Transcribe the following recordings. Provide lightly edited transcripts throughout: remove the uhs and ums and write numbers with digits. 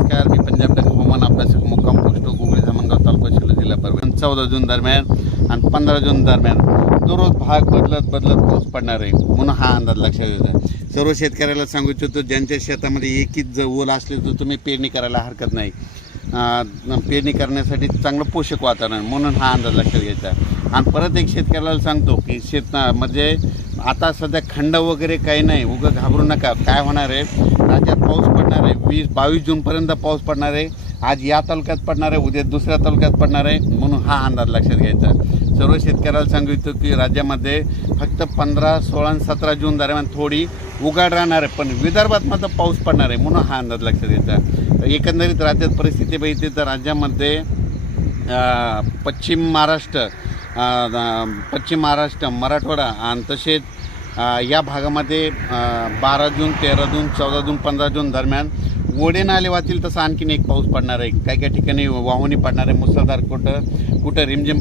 नमस्कार, मी पंजाब डक हवामान अभ्यासक मुक्काम पोस्ट गुगळी धामणगाव तालुका शिल्लोड जिल्हा परभणी. 14 जून दरम्यान आणि 15 जून दरम्यान दररोज भाग बदलत पाऊस पडणार आहे म्हणून हा अंदाज लक्षात येतो. सर्व शेतकऱ्याला सांगू इच्छितो, ज्यांच्या शेतामध्ये एकच ओल असले तर तुम्ही पेरणी करायला हरकत नाही. पेरणी करण्यासाठी चांगलं पोषक वातावरण म्हणून हा अंदाज लक्षात घ्यायचा. आणि परत एक शेतकऱ्याला सांगतो की म्हणजे आता सध्या खंड वगैरे काही नाही, उगं घाबरू नका. काय होणार आहे, राज्यात पाऊस पडणार आहे. 22 जूनपर्यंत पाऊस पडणार आहे. आज या तालुक्यात पडणार आहे, उद्या दुसऱ्या तालुक्यात पडणार आहे म्हणून हा अंदाज लक्षात घ्यायचा. सर्व शेतकऱ्याला सांगू इच्छितो की राज्यामध्ये फक्त 15, 16 आणि 17 जून दरम्यान थोडी उघाड राहणार आहे, पण विदर्भात मात्र पाऊस पडणार आहे म्हणून हा अंदाज लक्षात घ्यायचा. एकंदरीत राज्यात परिस्थिती बघितली तर राज्यामध्ये पश्चिम महाराष्ट्र, मराठवाडा आणि तसेच या भागामध्ये 12 जून, 13 जून, 14 जून, 15 जून दरम्यान ओढे नाले वाहतील तसं आणखीन एक पाऊस पडणार आहे. काही ठिकाणी वाहुणी पडणार आहे, मुसळधार, कुठं रिमझिम,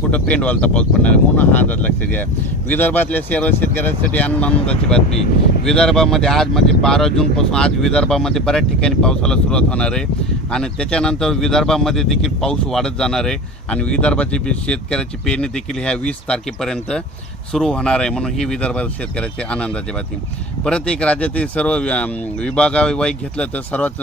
कुठं पेंडवालता पाऊस पडणार आहे म्हणून हा अंदाज लक्षात घ्या. विदर्भातल्या सर्व शेतकऱ्यांसाठी आनंदाची बातमी. विदर्भामध्ये आज म्हणजे 12 जूनपासून आज विदर्भामध्ये बऱ्याच ठिकाणी पावसाला सुरुवात होणार आहे आणि त्याच्यानंतर विदर्भामध्ये देखील पाऊस वाढत जाणार आहे आणि विदर्भाची शेतकऱ्याची पेरणी देखील ह्या 20 तारखेपर्यंत सुरू होणार आहे म्हणून ही विदर्भात शेतकऱ्याची आनंदाची बातमी. परत एक राज्यातील सर्व विभागावाईज घेतलं तर सर्वात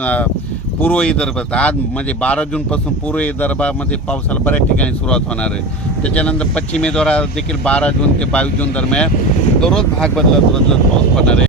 पूर्व विदर्भात आज म्हणजे 12 जूनपासून पूर्व विदर्भामध्ये पावसाला बऱ्याच ठिकाणी सुरुवात होणार आहे. त्याच्यानंतर पश्चिमेद्वारा देखील 12 जून ते 22 जून दरम्यान दररोज भाग बदलत पाऊस पडणार आहे.